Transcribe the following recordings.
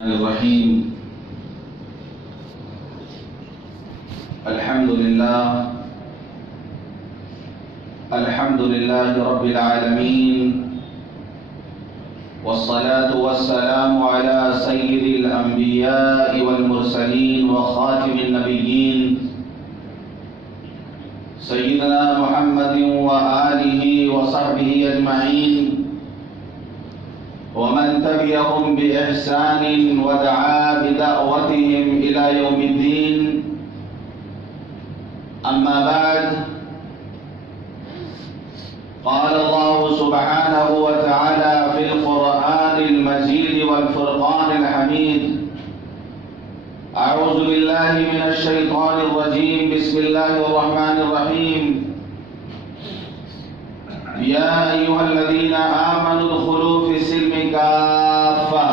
الرحيم. الحمد لله رب العالمين، والصلاة والسلام على سيد الأنبياء والمرسلين وخاتم النبيين سيدنا محمد وآله وصحبه أجمعين، ومن تبعهم بإحسان ودعا بدعوتهم إلى يوم الدين. أما بعد، قال الله سبحانه وتعالى في القرآن المجيد والفرقان الحميد: أعوذ بالله من الشيطان الرجيم، بسم الله الرحمن الرحيم. يا أيها الذين آمنوا ادخلوا في السلم كافة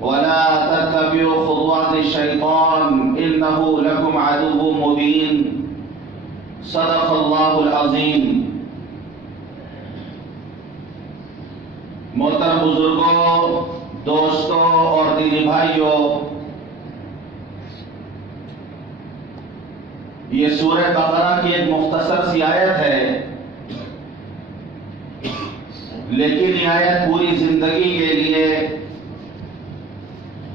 ولا تتبعوا خطوات الشيطان إنه لكم عدو مبين. صدق الله العظيم. محترم بزرگوں، دوستوں اور دینی بھائیوں، یہ سورہ بقرہ کی ایک مختصر سی آیت ہے، لیکن یہ آیت پوری زندگی کے لیے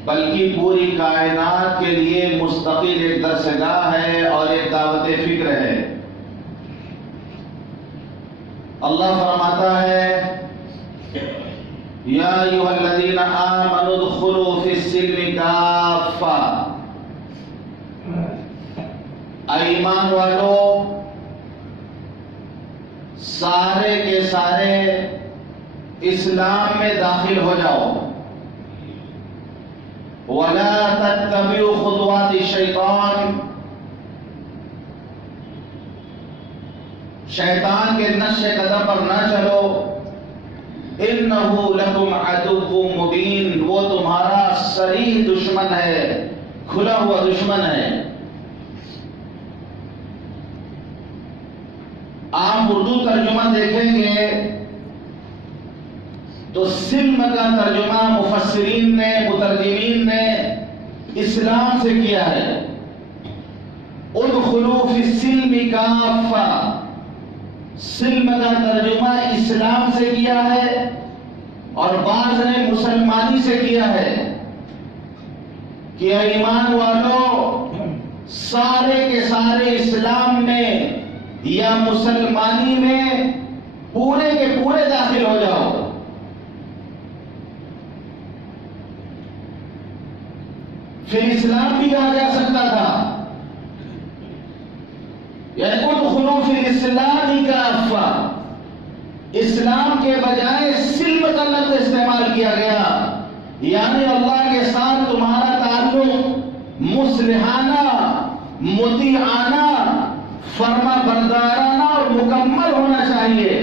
بلکہ پوری کائنات کے لیے مستقل ایک درس گاہ ہے اور ایک دعوت فکر ہے. اللہ فرماتا ہے: یا ایھا الذین آمنوا ادخلوا فی السلم کافہ. اے ایمان والو، سارے کے سارے اسلام میں داخل ہو جاؤ. وَلَا تَتَّبِعُوا خُطُوَاتِ الشَّيْطَانِ. شیطان کے نقش قدم پر نہ چلو. إِنَّهُ لَكُمْ عَدُوٌّ مُبِينٌ. وہ تمہارا صریح دشمن ہے، کھلا ہوا دشمن ہے. آپ اردو ترجمہ دیکھیں گے تو سلم کا ترجمہ مفسرین نے، مترجمین نے اسلام سے کیا ہے. ادخلوا فی السلم کافہ. سلم کا ترجمہ اسلام سے کیا ہے اور بعض نے مسلمانی سے کیا ہے کہ اے ایمان والو، سارے کے سارے اسلام میں یا مسلمانی میں پورے کے پورے داخل ہو جاؤ. پھر اسلام بھی کہا جا سکتا تھا، یعنی ادخلوا فی الاسلام کافہ. اسلام کے بجائے سلم کا لفظ استعمال کیا گیا، یعنی اللہ کے ساتھ تمہارا تعلق مصلحانہ، مطیعانہ، فرما بردارانہ اور مکمل ہونا چاہیے.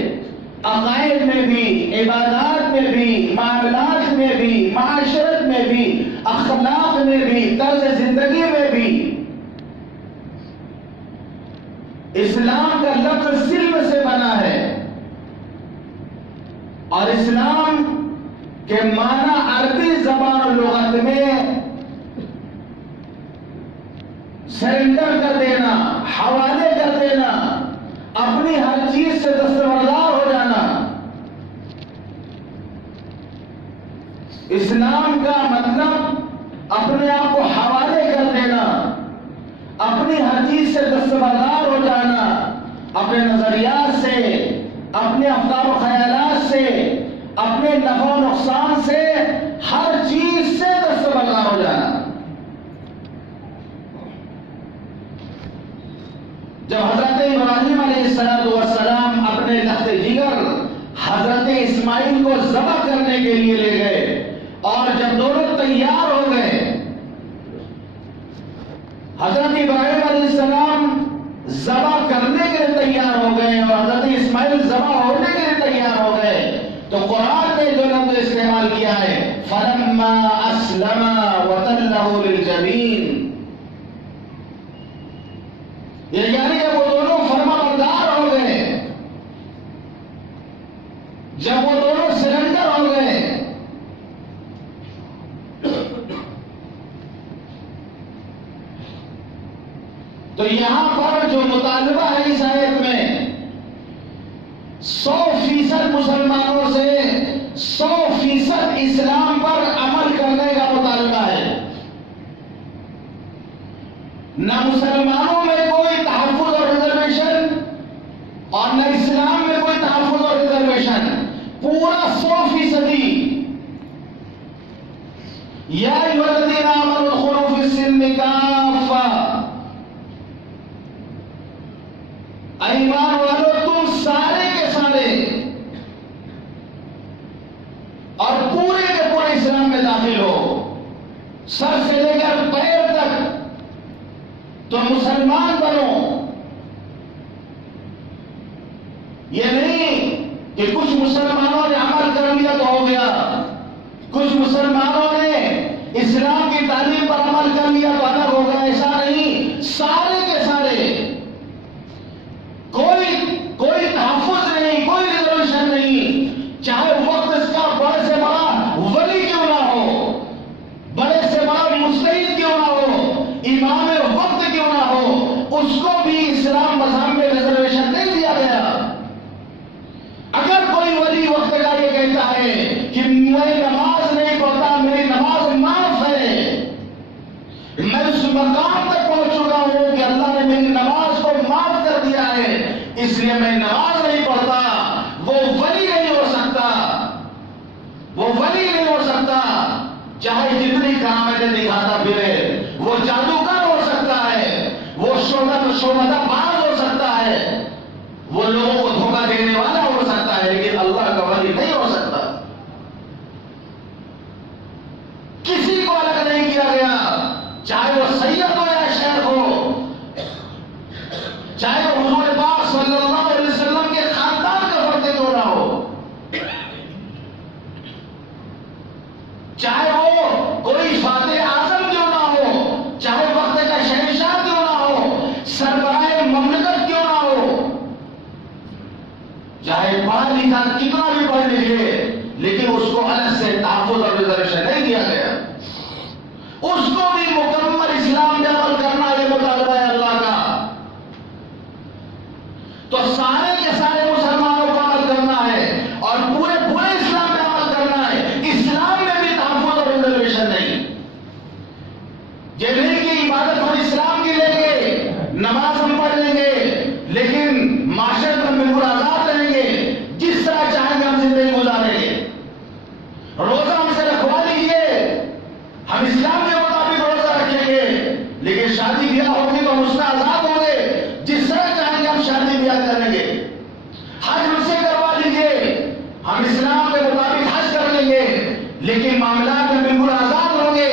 عقائد میں بھی، عبادات میں بھی، معاملات میں بھی، معاشرت میں بھی، اخلاق میں بھی، طرز زندگی میں بھی. اسلام کا لفظ سلم سے بنا ہے اور اسلام کے معنی عربی زبان و لغت میں سرنڈر کر دینا، حوالے کر دینا، اپنی ہر چیز سے دستبردار ہو جانا. اسلام کا مطلب اپنے آپ کو حوالے کر دینا، اپنی ہر چیز سے دستبردار ہو جانا، اپنے نظریات سے، اپنے افکار و خیالات سے، اپنے نفع و نقصان سے، ہر چیز سے دستبردار ہو جانا. جب حضرت ابراہیم علیہ السلام اپنے لخت جگر حضرت اسماعیل کو ذبح کرنے کے لیے لے گئے اور جب دونوں تیار ہو گئے، حضرت ابراہیم علیہ السلام ذبح کرنے کے لیے تیار ہو گئے اور حضرت اسماعیل ذبح ہونے کے لیے تیار ہو گئے، تو قرآن نے جو لفظ استعمال کیا ہے فَلَمَّا أَسْلَمَا وَتَلَّهُ لِلْجَبِينِ. یعنی جب وہ دونوں فرما بردار ہو گئے، جب وہ دونوں سرنڈر ہو گئے، تو یہاں پر جو مطالبہ ہے اس آیت میں 100% مسلمانوں سے 100% اسلام پر عمل کرنے کا مطالبہ ہے. نہ مسلمانوں میں کوئی تحفظ اور ریزرویشن اور نہ اسلام میں کوئی تحفظ اور ریزرویشن. پورا 100%. یا ایھا الذین آمنوا ادخلوا فی السلم کافہ. ایمان والو تم سارے کے سارے اور پورے کے پورے اسلام میں داخل ہو. سر سے لے کر پیر تک تم مسلمان بنو. یہ نہیں کہ کچھ مسلمانوں نے عمل کر لیا تو ہو گیا، کچھ مسلمانوں نے اسلام کی تعلیم پر عمل کر لیا تو الگ ہو گیا. ایسا نہیں، سارے کے سارے. کوئی تحفظ نہیں، کوئی ریزرویشن نہیں. چاہے وقت اس کا بڑے سے بڑا ولی کیوں نہ ہو، بڑے سے بڑا مجتہد کیوں نہ ہو، امام وقت کیوں نہ ہو، اس کو بھی اسلام مذہب میں ریزرویشن نہیں دیا گیا. اگر کوئی ولی وقت کا یہ کہتا ہے کہ میں نماز نہیں پڑھتا، میری نماز معاف ہے، میں اس مقام تک پہنچ چکا ہوں کہ اللہ نے میری نماز کو معاف کر دیا ہے، اس لیے میں نماز نہیں پڑھتا، وہ ولی نہیں ہو سکتا. وہ ولی نہیں ہو سکتا. چاہے جتنی کرامتیں دکھاتا پھرے، وہ جادوگر ہو سکتا ہے، وہ شعبدہ باز ہو سکتا ہے، وہ لوگوں کو دھوکہ دینے والا ہو سکتا ہے، لیکن اللہ کا ولی نہیں ہو سکتا. کسی کو الگ نہیں کیا گیا، چاہے وہ سید ہو یا شیخ ہو، چاہے وہ حضور پاک صلی اللہ علیہ وسلم کے خاندان کا فرد کیوں نہ ہو، چاہے وہ کوئی فاتح اعظم کیوں نہ ہو، چاہے وقت کا شہنشاہ کیوں نہ ہو، سربراہ مملکت کیوں نہ ہو، چاہے پڑھا لکھا کتنا بھی پڑھ لیجیے، لیکن اس کو الگ سے تحفظ اور ریزرویشن نہیں دیا گیا. اس کو بھی مکمل اسلام میں عمل کرنا یہ مطالبہ ہے اللہ کا. تو سارے کے سارے مسلمانوں کو عمل کرنا ہے اور پورے اسلام میں عمل کرنا ہے. اسلام میں بھی تحفظ اور ریزرویشن نہیں. یہ نہیں کہ عبادت ہم اسلام کی لیں گے، نماز ہم پڑھ لیں گے، لیکن معاشرت میں بالکل آزاد رہیں گے، جس طرح چاہیں گے ہم زندگی گزاریں گے. روزہ ہم سے رکھوا لیجیے، ہم اسلام کے مطابق روزہ رکھیں گے، لیکن شادی بیاہ ہوگی تو ہم اس میں آزاد ہوں گے، جس طرح چاہیں گے ہم شادی بیاہ کریں گے. حج ہم سے کروا لیجیے، ہم اسلام کے مطابق حج کر لیں گے، لیکن معاملات میں بالکل آزاد ہوں گے.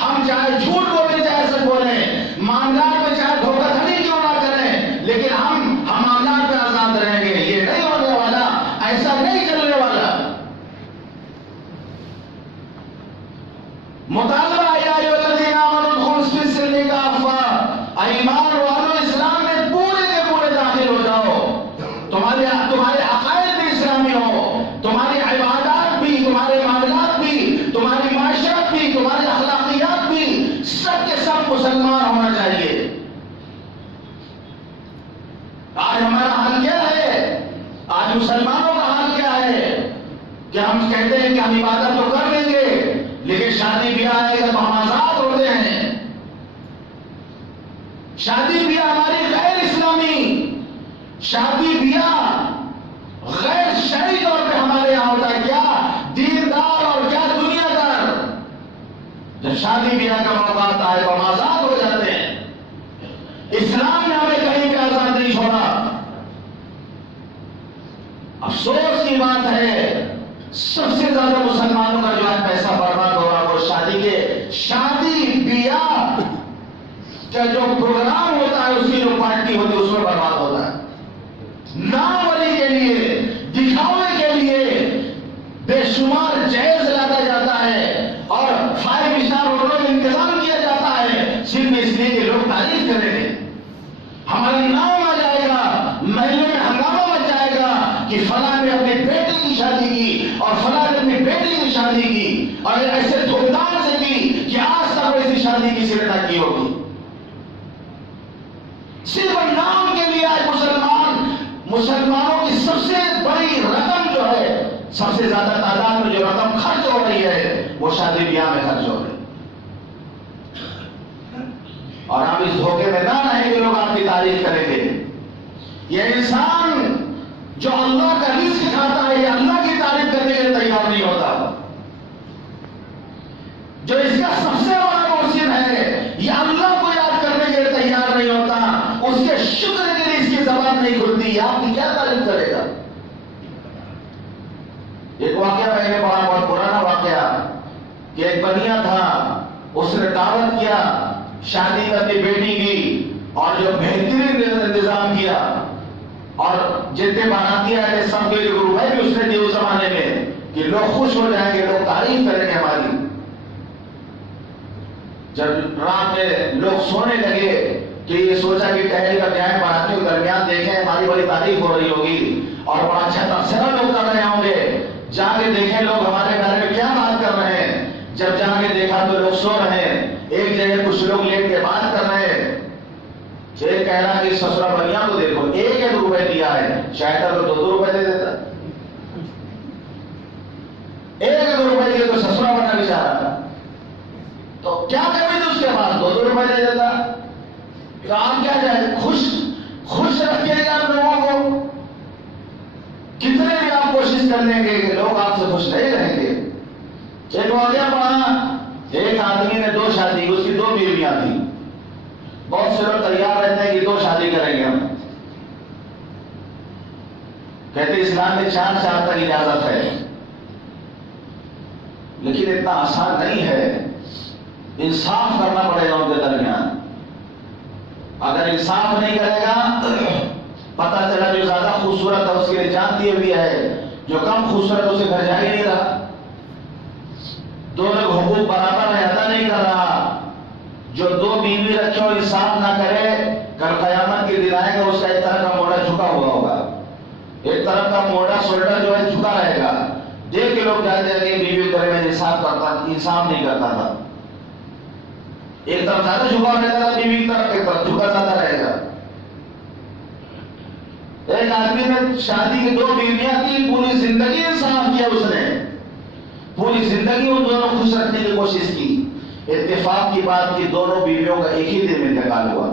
ہم چاہے جھوٹ بولیں چاہے سچ بولیں، معاملات میں چاہے دھوکہ دھڑی کیوں نہ کریں، لیکن ہم معاملات میں آزاد رہیں گے. یہ نہیں ہونے والا، ایسا نہیں چلنے والا. مطالبہ یا ایھا الذین آمنوا ادخلوا فی السلم کافہ. ایمان والو اسلام میں پورے کے پورے داخل ہو جاؤ. تمہارے عقائد بھی اسلامی ہو، تمہاری عبادات بھی، تمہارے معاملات بھی، تمہاری معاشرت بھی، تمہاری اخلاقیات بھی، سب کے سب مسلمان ہونا چاہیے. آج ہمارا حال کیا ہے؟ آج مسلمانوں کا حال کیا ہے کہ ہم کہتے ہیں کہ ہم عبادت تو کر لیں گے، لیکن شادی بیاہ آئے گا تو ہم آزاد ہوتے ہیں. شادی بیاہ ہماری غیر اسلامی، شادی بیاہ غیر شرعی طور پہ ہمارے یہاں ہوتا ہے. کیا دیندار اور کیا دنیا دار. جب شادی بیاہ کا موقع آتا ہے تو ہم آزاد ہو جاتے ہیں. اسلام نے ہمیں کہیں پہ آزاد نہیں چھوڑا. افسوس کی بات ہے سب سے زیادہ مسلمانوں کا جو ہے پیسہ برباد ہو رہا، وہ شادی بیاہ کا جو پروگرام ہوتا ہے، اس کی جو پارٹی ہوتی ہے، اس میں برباد ہوتا ہے. نام ولی کے لیے، دکھاوے کے لیے بے شمار جہیز لادا جاتا ہے اور 5 اسٹار ہوٹلوں میں انتظام کیا جاتا ہے، صرف اس لیے کہ لوگ تعریف کریں گے، ہمارا نام آ جائے گا، محلے میں ہنگامہ مچ جائے گا کہ فلاں نے اپنی بیٹی کی شادی کی اور فلاں نے اپنی بیٹی کی شادی کی، اور ایسے دھوم دھام سے کی کہ آج تک ایسی شادی کسی نے نہ کی ہوگی. صرف نام کے لیے آج مسلمانوں کی سب سے بڑی رقم جو ہے، سب سے زیادہ تعداد میں جو رقم خرچ ہو رہی ہے وہ شادی بیاہ میں خرچ ہو رہی ہے۔ اور آپ اس دھوکے میں نہ رہیں کہ لوگ آپ کی تعریف کریں گے۔ یہ انسان جو اللہ کا رزق کھاتا ہے، یہ اللہ کی تعریف کرنے کے لیے تیار نہیں ہوتا۔ جو اس کا سب سے بڑا محسن ہے، یہ اللہ کو یاد کرنے کے لیے تیار نہیں ہوتا، اس کے شکر کے لیے اس کی زبان نہیں کھلتی، آپ کی کیا تعریف کرے گا؟ ایک واقعہ میں نے پڑھا، بہت پرانا واقعہ، کہ ایک بنیا تھا، اس نے دعوت کیا شادی کا اپنی بیٹی کی، اور جو بہترین انتظام کیا، اور جتنے باراتی آئے سب کے گروپ ہے بھی اس نے دیے اس زمانے میں کہ لوگ خوش ہو جائیں گے، لوگ تعریف کریں گے ہماری۔ جب رات میں لوگ سونے لگے تو یہ سوچا کہ ٹہل کر جائیں، باراتیوں کے درمیان دیکھیں ہماری بڑی تعریف ہو رہی ہوگی اور بڑا اچھا تبصرہ لوگ کر رہے ہوں گے، جا کے دیکھیں لوگ ہمارے بارے میں کیا بات کر رہے ہیں۔ جب جا کے دیکھا تو لوگ سو رہے ہیں، ایک جگہ کچھ لوگ لیٹ کے بات کر رہے ہیں۔ ایک کہہ رہا کہ سسرا بنیا کو دیکھو، 1 روپے دیا ہے، شاید تو 2 روپے دے دیتا۔ 1 روپے دیے تو سسرا بنا بیچارہ، تو کیا کمی تھی اس کے پاس، 2 روپے دے دیتا۔ تو آپ کیا جائے، خوش رکھیے گا لوگوں کو، کتنے بھی آپ کوشش کر لیں گے کہ لوگ آپ سے خوش نہیں رہیں گے۔ ایک واقعہ پڑھا، ایک آدمی نے 2 شادی کی، اس کی 2 بیویاں تھیں۔ بہت سے لوگ تیار رہتے ہیں کہ 2 شادی کریں گے ہم، کہتے اسلام میں 4 سال تک اجازت ہے، لیکن اتنا آسان نہیں ہے، انصاف کرنا پڑے گا ان کے درمیان۔ اگر انصاف نہیں کرے گا، پتہ چلا جو زیادہ خوبصورت ہے اس کے لیے جان دیے ہوئی ہے، جو کم خوبصورت اسے گھر جا ہی نہیں رہا، دونوں حقوق برابر ہے، ادا نہیں کر رہا۔ جو 2 بیوی رکھے اور انصاف نہ کرے، کل قیامت کے دن آئے گا، اس کا ایک طرف کا موڑا جھکا ہوا ہوگا، ایک طرف کا موڑا شولڈر جو ہے جھکا رہے گا، دیکھ کے لوگ جاتے ہیں کہ بیوی کرے میں انصاف نہیں کرتا تھا، ایک طرف زیادہ جھکا رہتا تھا، بیوی کی طرف ایک طرف جھکا زیادہ رہے گا۔ ایک آدمی نے شادی کی 2 بیویاں تھی، پوری زندگی انصاف کیا، اس نے پوری زندگی ان دونوں خوش رکھنے کی کوشش کی۔ اتفاق کی بات کی، دونوں بیویوں کا ایک ہی دن میں انتقال ہوا۔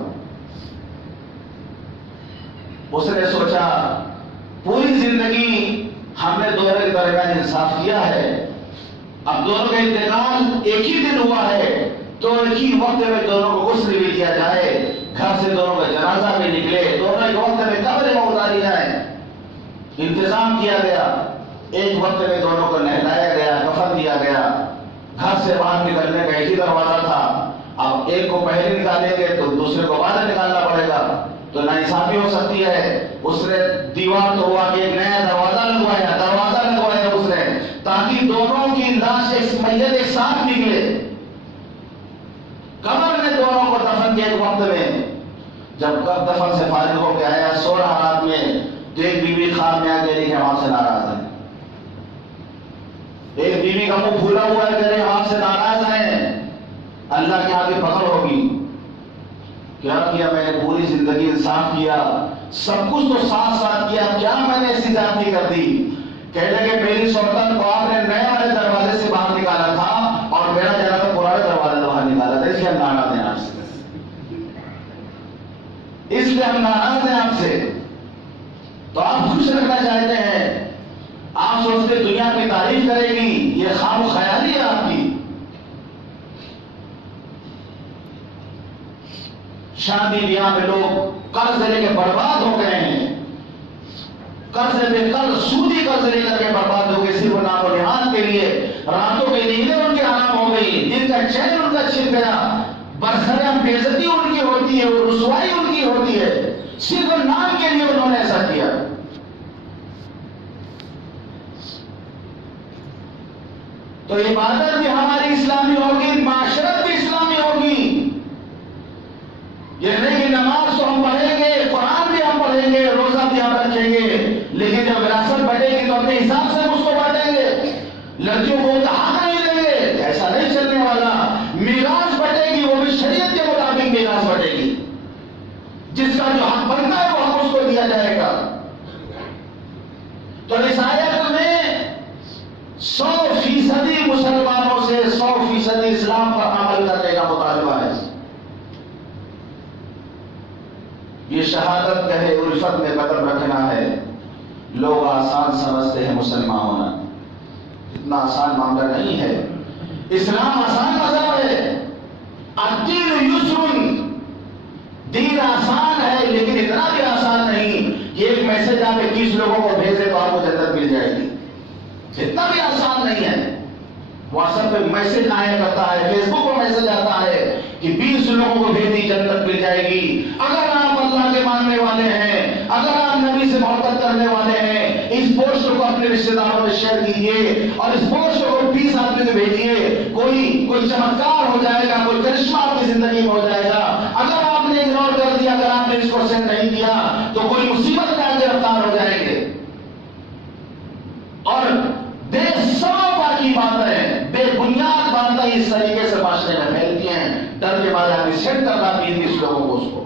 اس نے سوچا پوری زندگی ہم نے دونوں کے درمیان انصاف کیا ہے، اب دونوں کا انتقال ایک ہی دن ہوا ہے، تو ایک ہی وقت میں دونوں کو غسل بھی دیا جائے، گھر سے دونوں کا جنازہ بھی نکلے، دونوں ایک وقت میں قبر میں اتاری جائیں۔ انتظام کیا گیا، ایک وقت میں دونوں کو نہلایا گیا، کفن دیا گیا، گھر سے باہر نکلنے کا ایک ہی دروازہ تھا، اب ایک کو پہلے نکالیں گے تو دوسرے کو بعد نکالنا پڑے گا، تو ناانصافی ہو سکتی ہے۔ اس نے دیوار تو ہوا کہ ایک نیا دروازہ لگوایا اس نے، تاکہ دونوں کی لاش میت ایک ساتھ نکلے۔ قبر میں دونوں کو دفن کیا ایک وقت میں، جب دفن سے فارغ ہو کے آیا 16 رات میں، تو ایک بیوی خواب میں آ گئی کہ ہم آپ سے ناراض ہیں، ایک بیوی کا منہ پھولا ہوا ہے کہ ہم آپ سے ناراض ہیں، اللہ کے آگے پکڑ ہوگی۔ کیا کیا میں نے پوری زندگی انصاف کیا، سب کچھ تو ساتھ ساتھ کیا، کیا میں نے ایسی زیادتی کر دی؟ کہنے لگے میری سلطان کو آپ نے نئے والے دروازے سے باہر نکالا تھا اور میرا جانا تو پرانے دروازے سے باہر نکالا تھا، اس لیے ہم ناراض ہیں آپ سے، اس لیے ہم ناراض ہیں آپ سے۔ تو آپ خوش رکھنا چاہتے ہیں، آپ سوچتے دنیا کی تعریف کرے گی، یہ خواب و خیالی ہے آپ کی۔ شادی بیاہ میں لوگ قرض لے کے برباد ہو گئے ہیں، قرض پہ قرض، سودی قرض لے کر کے برباد ہو گئے، صرف نام و نہاد کے لیے۔ راتوں کی نیندیں ان کے حرام ہو گئی، دن کا چین ان کا چھن گیا، برسر بے عزتی ان کی ہوتی ہے، رسوائی ان کی ہوتی ہے، صرف نام کے لیے انہوں نے ایسا کیا۔ تو عبادت بھی ہماری اسلامی ہوگی، معاشرت بھی اسلامی ہوگی۔ یہ نہیں کہ نماز تو ہم پڑھیں گے، قرآن بھی ہم پڑھیں گے، روزہ بھی ہم رکھیں گے، لیکن جب وراثت بٹے گی تو اپنے حساب سے ہم اس کو بانٹیں گے، لڑکیوں کو ان کا حق نہیں دیں گے، ایسا نہیں چلنے والا۔ میراث بٹے گی وہ بھی شریعت کے مطابق میراث بٹے گی، جس کا مسلمانوں سے 100% اسلام پر عمل کرنے کا مطالبہ ہے۔ یہ شہادت کہے الفت میں قدم رکھنا ہے۔ لوگ آسان سمجھتے ہیں مسلمان ہونا، اتنا آسان معاملہ نہیں ہے۔ اسلام آسان مذہب ہے۔ الدین یسر، دین آسان ہے، لیکن اتنا بھی آسان نہیں کہ ایک میسج آپ 21 لوگوں کو بھیجے تو آپ کو جنت مل جائے گی، اتنا بھی آسان نہیں ہے۔ واٹس ایپ پہ میسج آیا کرتا ہے، فیس بک پہ میسج آتا ہے کہ 20 لوگوں کو بھیجی جنت مل جائے گی۔ اگر آپ اللہ کے ماننے والے ہیں، اگر آپ نبی سے محبت کرنے والے ہیں، اس پوسٹ کو اپنے رشتے داروں میں شیئر کیجیے اور اس پوسٹ کو 20 آدمی کو بھیجیے، کوئی چمتکار ہو جائے گا، کوئی کرشمہ آپ کی زندگی میں ہو جائے گا۔ اگر آپ نے اگنور کر دیا، اگر آپ نے اس کو سینڈ نہیں کیا تو کوئی مصیبت میں آ گرفتار ہو جائیں گے۔ اور بے سبب کی باتیں، بے بنیاد باتیں اس طریقے سے معاشرے میں پھیلتی ہیں، ڈر کے مارے ہمیں سیٹ کرنا بھی 20 لوگوں کو، اس کو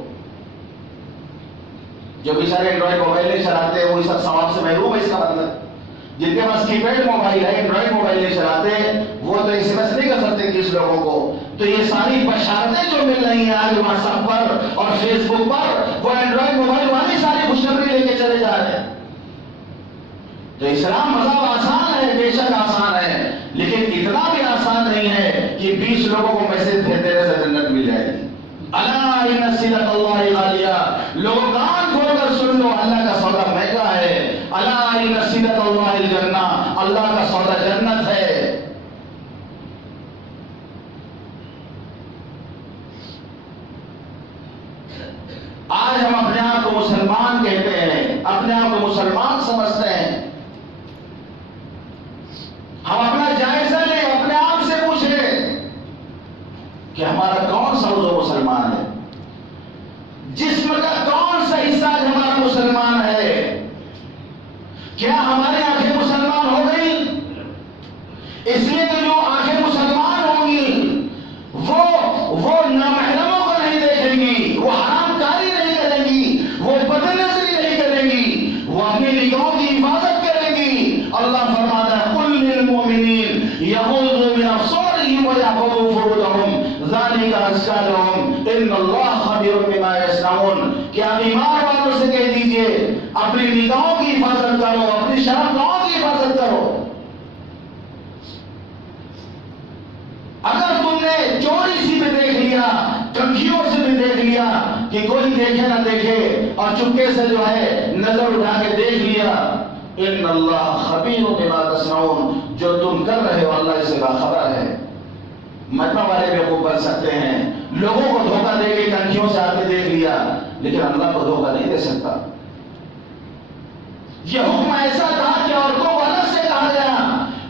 جو بیچارے اینڈرائڈ موبائل نہیں چلاتے وہ سب ثواب سے محروم ہے۔ اس کا مطلب جن کے پاس کی پیڈ موبائل ہے، اینڈرائڈ موبائل نہیں چلاتے، وہ تو اس میں نہیں کر سکتے 20 لوگوں کو۔ تو یہ ساری بشارتیں جو مل رہی ہیں آج واٹس ایپ پر اور فیس بک پر، وہ اینڈرائڈ موبائل والی ساری خوشخبری لے کے چلے جا رہے ہیں۔ تو اسلام مذہب آسان ہے، بے شک آسان ہے، لیکن اتنا بھی آسان نہیں ہے کہ 20 لوگوں کو میسج بھیج دینے سے جنت مل جائے گی۔ الا ان صلۃ اللہ غالیہ، لوگ کان کھول کر سن لو، اللہ کا سودا مہنگا ہے۔ الا ان صلۃ اللہ الجنہ، اللہ کا سودا جنت ہے۔ آج ہم اپنے آپ کو مسلمان کہتے ہیں، اپنے آپ کو مسلمان سمجھتے ہیں۔ ہم اپنا جائزہ لیں، اپنے آپ سے پوچھیں کہ ہمارا کون سا عضو مسلمان ہے، جسم کا کون سا حصہ ہمارا مسلمان ہے۔ کیا ہماری آنکھیں مسلمان ہو گئی؟ اس لیے کہ جو آنکھیں مسلمان ہوں گی وہ نامحرموں کو نہیں دیکھیں گی، وہ حرام کاری نہیں کریں گی، وہ بد نظری نہیں کریں گی، وہ اپنی نگاہوں کی حفاظت کریں گی۔ اللہ فرماتا ہے قل للمؤمنین یغضوا من ابصارهم ویحفظوا فروجهم ذلک ازکی لهم ان اللہ خبیر بما یصنعون۔ کیا بیمار والوں سے کہہ دیجئے اپنی نگاہوں کی حفاظت کرو، اپنی شرمگاہوں کی حفاظت کرو۔ اگر تم نے چوری سی بھی دیکھ لیا، کنکھیوں سے بھی دیکھ لیا کہ کوئی دیکھے نہ دیکھے، اور چپکے سے جو ہے نظر اٹھا کے دیکھ لیا، ان اللہ خبیر بما تصنعون، جو تم کر رہے ہو اللہ اسے باخبر ہے۔ مطلب والے بیوقوف بن سکتے ہیں، لوگوں کو دھوکہ دے کے کنکھیوں سے آ کے دیکھ لیا، لیکن اللہ کو دھوکہ نہیں دے سکتا۔ یہ حکم ایسا تھا کہ عورتوں کو الگ سے کہا گیا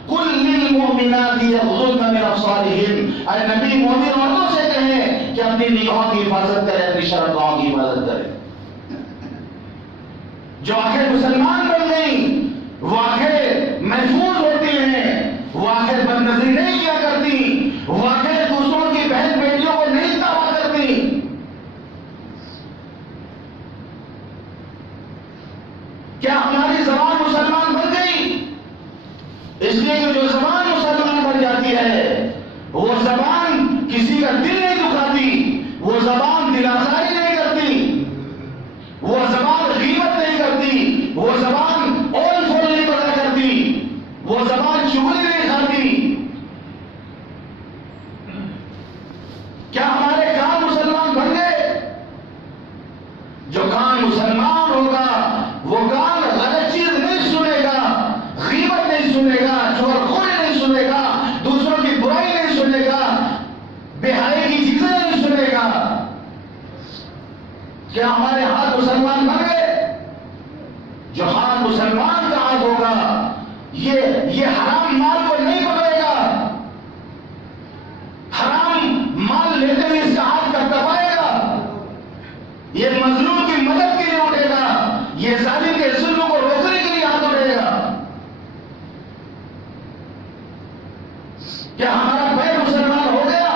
قل للمؤمنات یغضضن من ابصارهن، اے نبی مومن عورتوں سے کہیں کہ اپنی نگاہوں کی حفاظت کریں، اپنی شرمگاہوں کی حفاظت کریں۔ جو آنکھیں مسلمان بن گئیں وہ آنکھیں محفوظ ہوتی ہیں، وہ آنکھیں بد نظری نہیں کیا کرتی، وہ آنکھیں دوسروں کی بہن بیٹیوں کو نہیں تباہ کرتی۔ کیا ہماری زبان مسلمان بن گئی؟ اس لیے کہ جو زبان مسلمان بن جاتی ہے وہ زبان کسی کا دل نہیں دکھاتی، وہ زبان دل آزاری نہیں کرتی، وہ زبان غیبت نہیں کرتی، وہ زبان اول فول نہیں پیدا کرتی، وہ زبان چغلی نہیں کھاتی۔ کیا ہمارے کان مسلمان بن گئے؟ جو کان مسلمان ہوگا وہ کان غلط چیز نہیں سنے گا، غیبت نہیں سنے گا، چغلخوری نہیں سنے گا، دوسروں کی برائی نہیں سنے گا، بے حیائی کی چیزیں نہیں سنے گا۔ کیا ہمارے ہاتھ مسلمان بن گئے؟ جو ہاتھ مسلمان کا ہاتھ ہوگا یہ حرام مال کو نہیں پکڑے گا، حرام مال لیتے ہوئے اس کا ہاتھ کب دبائے گا، یہ مظلوم کی مدد کے لیے اٹھے گا، یہ ظالم کے ظلم کو روکنے کے لیے ہاتھ اٹھے گا۔ کیا ہمارا پیر مسلمان ہو گیا؟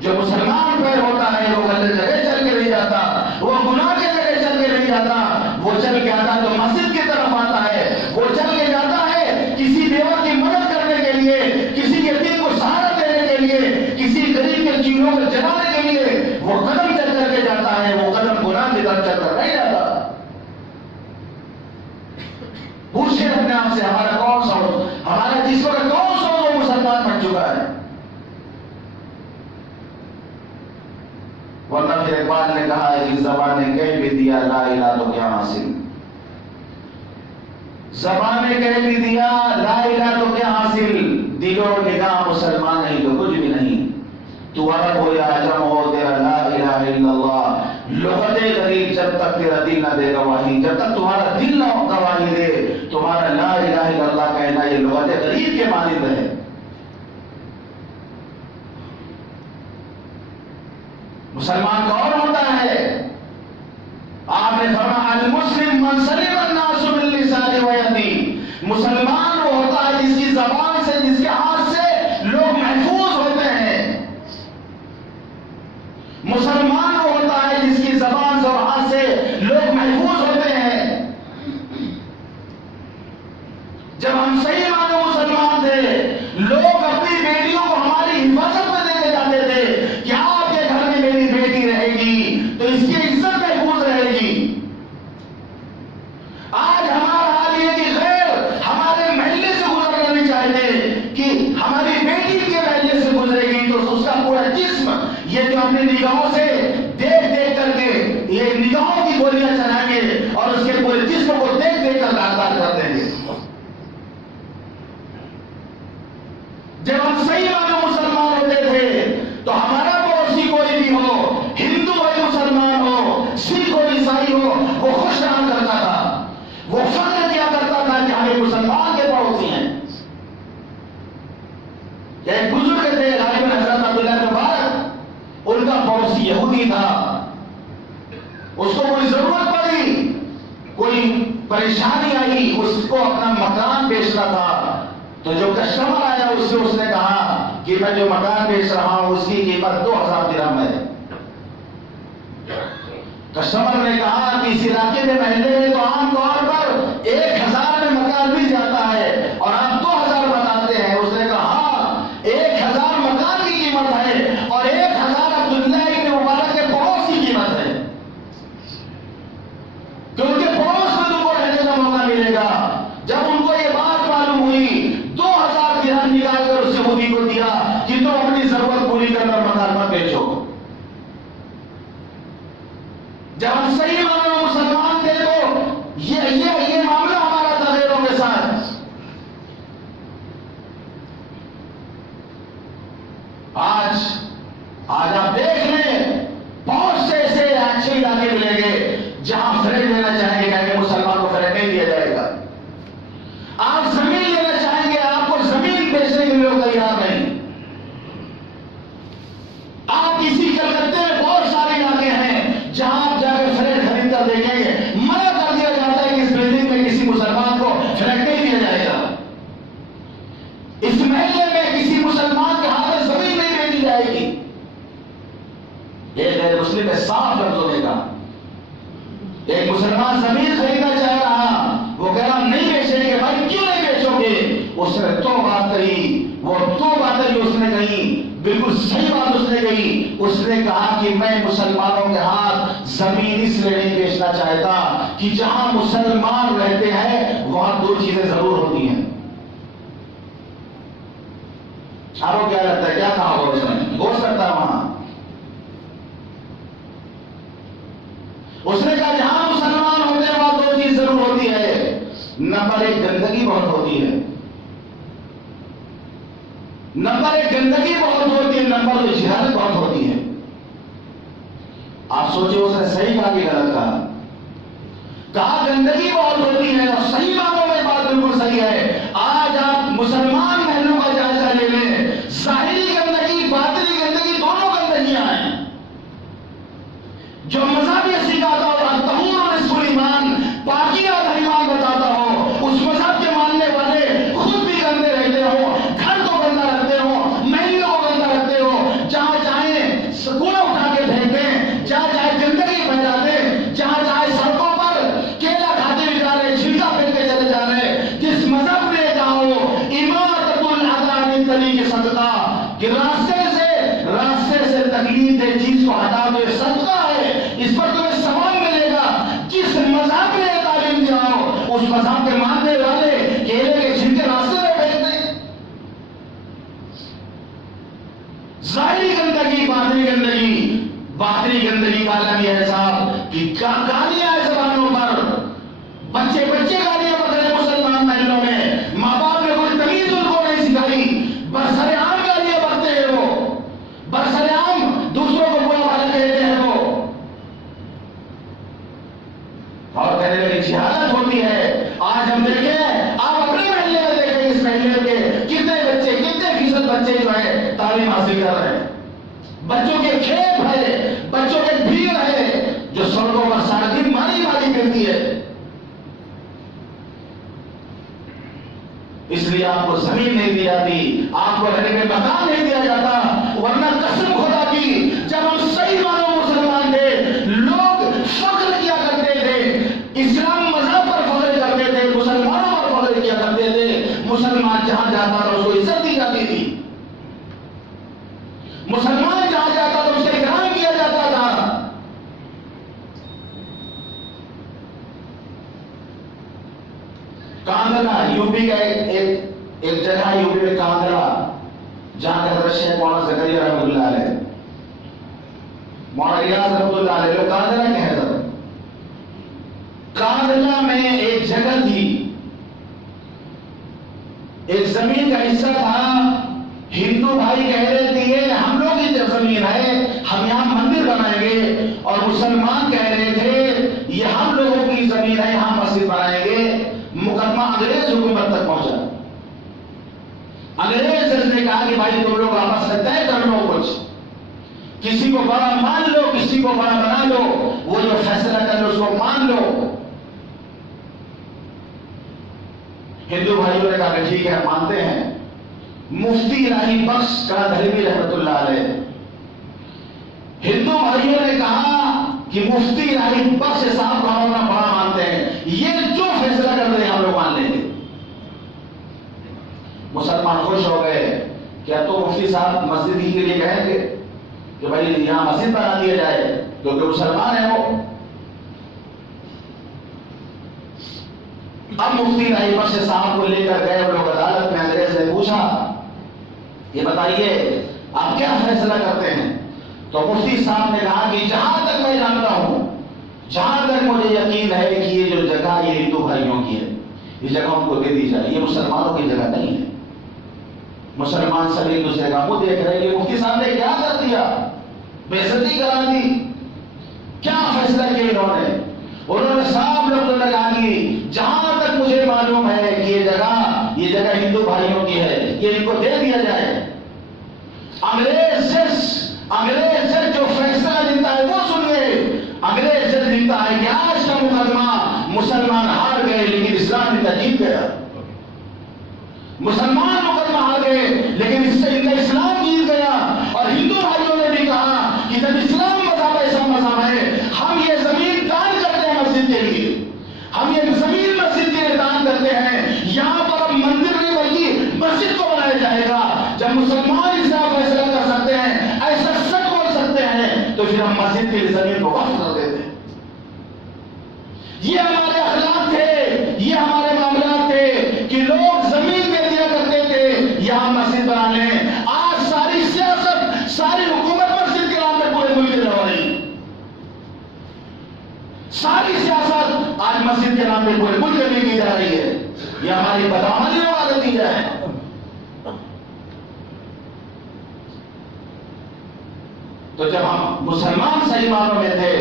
جو مسلمان پیر ہوتا ہے وہ غلط جگہ چل کے نہیں جاتا، وہ گناہ کی جگہ چل کے نہیں جاتا، وہ چل کے آتا تو مسجد کی طرف آتا ہے، وہ چل کے جاتا ہے کسی بیوہ کی مدد کرنے کے لیے، اپنے آپ سے ہمارا کون سا ہمارا جسم کا کون سا وہ مسلمان بن چکا ہے؟ ورنہ پھر اقبال نے کہا ہے کہ زبان نے کہہ بھی دیا لا الہ تو کیا حاصل، زبان نے کہہ بھی دیا لا الہ تو کیا حاصل، دل و نگاہ مسلمان نہیں تو کچھ بھی نہیں، تو عرب ہو یا عجم ہو تیرا لا الہ الا اللہ لغت غریب جب تک تیرا دل نہ دے گواہی، جب تک تمہارا دل نہ گواہی دے تمہارا لا الہ الا اللہ کہنا یہ لغت غریب کے مانند ہے۔ مسلمان کون ہوتا ہے؟ آپ نے فرمایا المسلم من سلم الناس من لسانه ويده، مسلمان وہ ہوتا ہے جس کی زبان سے جس کے ہاتھ سے لوگ محفوظ ہوتے ہیں، مسلمان وہ ہوتا ہے جس کی زبان سے اور ہاتھ سے لوگ محفوظ ہوتے ہیں۔ جب ہم صحیح معنی مسلمان تھے لوگ اپنی بیٹیوں کو ہماری حفاظت میں لے کے جاتے تھے کہ آپ کے گھر میں میری بیٹی رہے گی تو اس کی عزت محفوظ رہے گی۔ آج ہمارا حال یہ کہ غیر ہمارے محلے سے گزرنا نہیں چاہتے کہ ہماری بیٹی کے محلے سے گزرے گی تو اس کا پورا جسم یہ جو اپنی نگاہوں سے دیکھ دیکھ کر کے یہ نگاہوں کی گولیاں چلائیں گے اور اس کے پورے جسم کو دیکھ دیکھ کر لاچار کر دیں گے۔ جب ہم صحیح معنی مسلمان ہوتے تھے تو ہمارا پڑوسی کوئی بھی ہو، ہندو ہو مسلمان ہو، سکھ ہو عیسائی ہو، وہ خوش رہا کرتا تھا، وہ فخر کیا کرتا تھا کہ ہمیں مسلمان کے پڑوسی ہیں۔ ایک بزرگ تھے غالباً حضرت عبداللہ بن مبارک، ان کا پڑوسی یہودی تھا، اس کو کوئی ضرورت پڑی، کوئی پریشانی آئی، اس کو اپنا مکان بیچنا تھا، تو جو کسٹمر آیا اس سے اس نے کہا کہ میں جو مکان بیچ رہا ہوں اس کی قیمت 2000 درہم ہے۔ کسٹمر نے کہا کہ اس علاقے میں محلے میں تو عام طور پر 1000 میں مکان مل جاتا ہے اور آپ 2000 بتاتے ہیں۔ اس نے کہا ہاں 1000 مکان کی قیمت ہے اور 1000 عبداللہ ابن مبارک کے پڑوس کی قیمت ہے، کیونکہ پڑوس میں تم کو رہنے کا موقع ملے گا۔ جب ان کو یہ بات معلوم ہوئی 2000 درہم نکال کر اس یہودی کو دیا کہ تم اپنی ضرورت پوری کرنا مکان مت بیچو۔ جب ہم صحیح معنی میں مسلمان تھے تو یہ معاملہ ہمارا تھا غیروں کے ساتھ۔ آج آپ دیکھ لیں بہت سے ایسے اچھے علاقے ملیں گے جہاں فریب لینا چاہیں گے کہ مسلمان کو فریب نہیں دیا جائے گا۔ آپ زمین لینا چاہیں گے آپ کو زمین بیچنے کے لیے تیار نہیں۔ آپ کسی کلکتے میں بہت سارے علاقے ہیں جہاں آپ جا کے فلیٹ خرید کر دیکھیں گے منع کر دیا جاتا ہے کہ اس بلڈنگ میں کسی مسلمان کو فلیٹ نہیں دیا جائے گا، اس محلے میں کسی مسلمان کے ہاتھ میں زمین نہیں بیچی جائے گی۔ ایک غیر مسلم نے صاف لفظوں میں کہا، ایک مسلمان زمین خریدنا چاہ رہا، وہ کہہ رہا نہیں بیچیں گے۔ بھائی کیوں نہیں بیچو گے؟ اس نے تو بات کہی، وہ دو باتیں جو اس نے کہی بالکل صحیح بات اس نے کہی۔ اس نے کہا کہ میں مسلمانوں کے ہاتھ زمین اس لیے نہیں بیچنا چاہتا کہ جہاں مسلمان رہتے ہیں وہاں دو چیزیں ضرور ہوتی ہیں۔ آپ کو کیا لگتا ہے کیا کہا ہوگا اس نے؟ ہو سکتا ہے وہاں اس نے کہا جہاں مسلمان ہوتے ہیں وہاں دو چیز ضرور ہوتی ہے، نمبر ایک گندگی بہت ہوتی ہے، نمبر ایک گندگی بہت ہوتی ہے، نمبر دو جہالت بہت ہوتی ہے۔ آپ سوچیں اس نے صحیح کہا کہ غلط کہا گندگی بہت ہوتی ہے اور صحیح معنوں میں بات بالکل صحیح ہے۔ آج آپ مسلمان محلوں کا جائزہ لے لیں، ظاہری گندگی باطنی گندگی دونوں گندگیاں ہیں۔ جو مذہب یہ سکھاتا ہو الطہور اور نصف الایمان، پاکی اور ایمان بتاتا ہو، اس مذہب کے ماننے والے خود بھی گندے رہتے ہو، گھر کو گندا رکھتے ہو، محلوں کو گندا رکھتے ہو، جہاں چاہیں کوڑا اٹھا کے پھینکتے ہیں، جہاں چاہے گندگی پھیلاتے ہیں، جہاں چاہے سڑکوں پر کیلا کھاتے بھی جا رہے، چھلکا پھینک کے چلے جا رہے۔ جس مذہب نے کہا ہو اماطۃ الاذى من طریق صدقہ کہ راستے سے تکلیف دہ چیز کو ہٹا دو، یہ صدقہ ہے، اس پر تمہیں ثواب ملے گا۔ جس مذہب نے تعلیم دیا ہو اس مذہب کے ماننے والے کیلے کے چھلکے راستے میں پھینک دیں. ظاہری گندگی، باطنی گندگی کا عالم یہ ہے صاحب کہ گالیاں ہیں زبانوں پر، بچے گالیاں پڑھ رہے ہیں مسلمان محلوں میں، ماں باپ نے کوئی تمیز ان کو نہیں سکھائی، برسر عام گالیاں پڑھتے ہیں وہ، برسر عام دوسروں کو برا بھلا کہتے ہیں وہ، اور کہنے لگے جہالت ہوتی ہے. آج ہم دیکھیں، آپ اپنے محلے میں دیکھیں، اس محلے کے کتنے بچے، کتنے فیصد بچے جو ہے تعلیم حاصل کر رہے ہیں. بچوں کے کھیت ہے، بچوں کے بھیڑ ہے جو سڑکوں پر سارا دن ماری کرتی ہے. اس لیے آپ کو زمین نہیں دی جاتی، آپ کو رہنے میں مکان نہیں دیا جاتا. ورنہ قسم خدا کی، جب ہم صحیح معنوں مسلمان تھے، لوگ فخر کیا کرتے تھے، اسلام مذہب پر فخر کرتے تھے، مسلمانوں پر فخر کیا کرتے تھے. مسلمان جہاں جاتا تھا اس کو عزت دی جاتی تھی، مسلمان جہاں جاتا تھا اس کا اکرام کیا جاتا تھا. کاندھلا یوپی کا ایک جگہ، یوپی میں کاندھلا، جہاں کا درش ہے مولانا زکریا رحمۃ اللہ علیہ، مولانا ریاض رحمۃ اللہ علیہ. کاندھلا کیا ہے سر؟ کاندھلا میں ایک جگہ تھی، ایک زمین کا حصہ تھا. ہندو بھائی کہہ رہے تھے یہ ہم لوگ کی زمین ہے، ہم یہاں مندر بنائیں گے، اور مسلمان کہہ رہے تھے یہ ہم لوگوں کی زمین ہے، یہاں مسجد بنائیں گے. مقدمہ انگریز حکومت تک پہنچا. انگریز نے کہا کہ بھائی تم لوگ آپس میں طے کر لو، کچھ کسی کو بڑا مان لو، کسی کو بڑا بنا لو، وہ جو فیصلہ کر لو اس کو مان لو. ہندو بھائیوں نے کہا کہ ٹھیک ہے مانتے ہیں. مفتی الہی بخش کا دہلوی رحمۃ اللہ علیہ، ہندو بھائیوں نے کہا کہ مفتی الہی بخش صاحب کو ہم اپنا بڑا مانتے ہیں، یہ جو فیصلہ کر رہے ہیں ہم لوگ مان لیں گے. مسلمان خوش ہو گئے. کیا تو مفتی صاحب مسجد ہی کے لیے کہیں گے کہ بھائی یہاں مسجد بنا دیا جائے کیونکہ مسلمان ہیں وہ؟ اب مفتی الہی بخش صاحب کو لے کر گئے وہ لوگ عدالت میں. انگریز نے پوچھا یہ بتائیے آپ کیا فیصلہ کرتے ہیں؟ تو مفتی صاحب نے کہا کہ جہاں تک میں جانتا ہوں، جہاں تک مجھے یقین ہے کہ یہ جو جگہ یہ ہندو بھائیوں کی ہے، یہ جگہ ان کو دے دی جائے، یہ مسلمانوں کی جگہ نہیں ہے. مسلمان سب ایک دوسرے کا منہ دیکھ رہے ہیں کہ مفتی صاحب نے کیا کر دیا، بے عزتی کرا دی. کیا فیصلہ کیا انہوں نے صاحب لفظ لگا دی جہاں تک مجھے معلوم ہے کہ یہ جگہ ہندو بھائیوں کی ہے، یہ ان کو دے دیا جائے. انگریز جج جو فیصلہ دیتا ہے وہ سنیے. انگریز جج لکھتا ہے کہ آج کا مقدمہ مسلمان ہار گئے لیکن اسلام ان کا جیت گیا. مسلمان مقدمہ ہار گئے لیکن اس سے ان کا اسلام جیت گیا. اور ہندو بھائیوں نے بھی کہا کہ جب اسلام مذہب ایسا مذہب ہے، ہم یہ زمین دان کرتے ہیں مسجد کے لیے، ہم یہ زمین مسجد کے لیے دان کرتے ہیں. یہاں پر اب مندر نہیں بلکہ مسجد کو بنایا جائے گا. جب مسلمان اس طرح فیصلہ کر سکتے ہیں، ایسا سچ بول سکتے ہیں، تو پھر ہم مسجد کے لیے زمین کو وقف کر دیتے ہیں. یہ ہمارے اخلاق تھے، یہ ہمارے معاملات تھے کہ لوگ زمین دے دیا کرتے تھے یہاں مسجد بنا لیں. آج ساری سیاست، ساری حکومت مسجد کے نام پہ پورے ملک میں ہو رہی. ساری سیاست آج مسجد کے نام پہ پورے ملک میں کی جا رہی ہے. یہ ہماری بدعملی کا نتیجہ ہے. تو جب ہم مسلمان صحیح معنوں میں تھے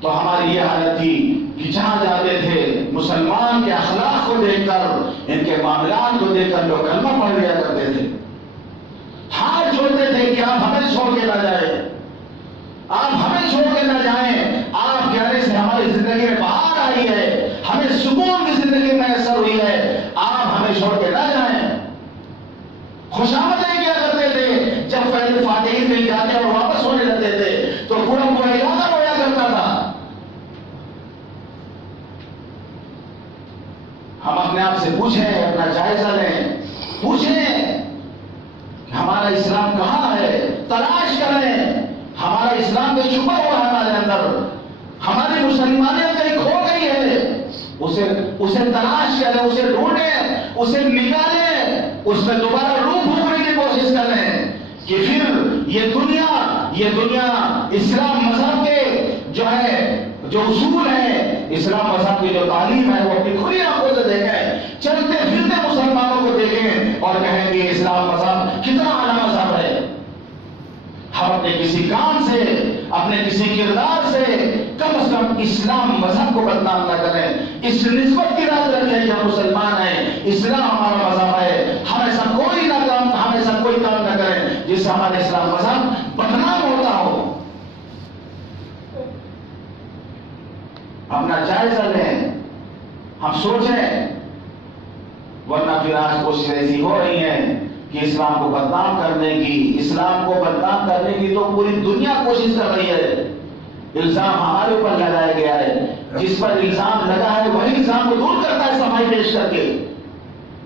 تو ہماری یہ حالت تھی کہ جہاں جاتے تھے مسلمان کے اخلاق کو دیکھ کر، ان کے معاملات کو دیکھ کر لوگ کلمہ پڑھ لیا کرتے تھے. ہاتھ جوڑتے تھے کہ آپ ہمیں چھوڑ کے نہ جائیں، آپ ہمیں چھوڑ کے نہ جائیں. آپ کے آنے سے ہماری زندگی میں بہار آئی ہے، ہمیں سکون کی زندگی میسر ہوئی ہے، آپ ہمیں چھوڑ کے نہ جائیں. خوشامدیں کیا کرتے تھے. جب پہلے فاتحین میں جاتے اور واپس ہونے لگتے تھے تو پورا علاقہ رویا کرتا تھا. ہم اپنے آپ سے پوچھیں، اپنا جائزہ لیں، پوچھیں ہمارا اسلام کہاں ہے، تلاش کریں. ہمارا اسلام تو چھپا ہوا ہے ہمارے اندر، ہماری مسلمانیت کہیں کھو گئی ہے. اسے تلاش کریں، اسے ڈھونڈیں، اسے نکالیں، اس میں دوبارہ روح پھونکنے کی کوشش کریں کہ پھر یہ دنیا اسلام مذہب کے جو اصول ہیں، اسلام مذہب کی جو تعلیم ہے، وہ اپنی کھلی آنکھوں سے دیکھیں، چلتے پھرتے مسلمانوں کو دیکھیں اور کہیں کہ اسلام مذہب کتنا اعلیٰ مذہب ہے۔ ہم اپنے کسی کام سے، اپنے کسی کردار سے کم از کم اسلام مذہب کو بدنام نہ کریں، اس نسبت کی یاد رکھیں کہ ہم مسلمان ہیں، اسلام ہمارا مذہب ہے، ہم ایسا کوئی کام نہ کریں جس سے ہمارا اسلام مذہب بدنام ہوتا ہو۔ اپنا جائزہ لیں، ہم سوچیں، ورنہ پھر آج کوشش ایسی ہو رہی ہے کہ اسلام کو بدنام کرنے کی تو پوری دنیا کوشش کر رہی ہے۔ الزام ہمارے اوپر لگایا گیا ہے، جس پر الزام لگا ہے وہی الزام کو دور کرتا ہے صفائی پیش کر کے۔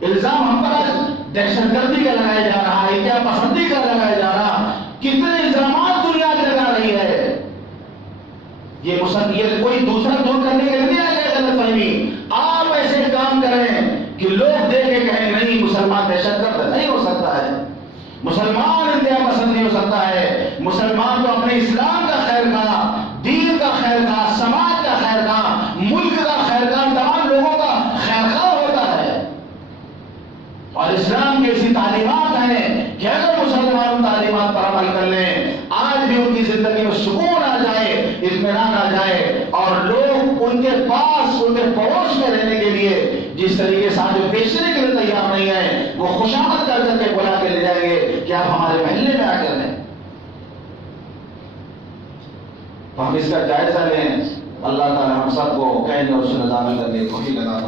الزام ہم پر دہشت گردی کا لگایا جا رہا ہے، انتہا پسندی کا لگایا جا رہا، کتنے الزامات دنیا لگا رہی ہے۔ یہ کوئی دوسرا دور کرنے کے لیے نہیں آ گیا غلط فہمی۔ آپ ایسے کام کریں کہ لوگ دیکھ کے کہیں نہیں مسلمان دہشت گرد نہیں ہو سکتا ہے، مسلمان انتہا پسند نہیں ہو سکتا ہے، مسلمان تو اپنے اسلام کا خیر خواہ، دین کا خیر خواہ، سماج کا خیر خواہ، ملک کا خیر خواہ، تمام لوگوں کا خیر خواہ ہوتا ہے۔ اور اسلام کی ایسی تعلیمات ہیں کہ اگر مسلمان تعلیمات پر عمل کر لیں، آج بھی ان کی زندگی میں سکون آ جائے، اطمینان آ جائے، اور لوگ ان کے پاس، ان کے پڑوس میں رہنے کے لیے جس طریقے سے آج بیچنے کے لیے تیار نہیں ہے، وہ خوشامد کر کے بلا کے لے جائیں گے کہ آپ ہمارے محلے میں آ کر رہیں۔ تو ہم اس کا جائزہ لیں، اللہ تعالی ہم سب کو کہنے اور سننے عمل کرنے کو ہی لگا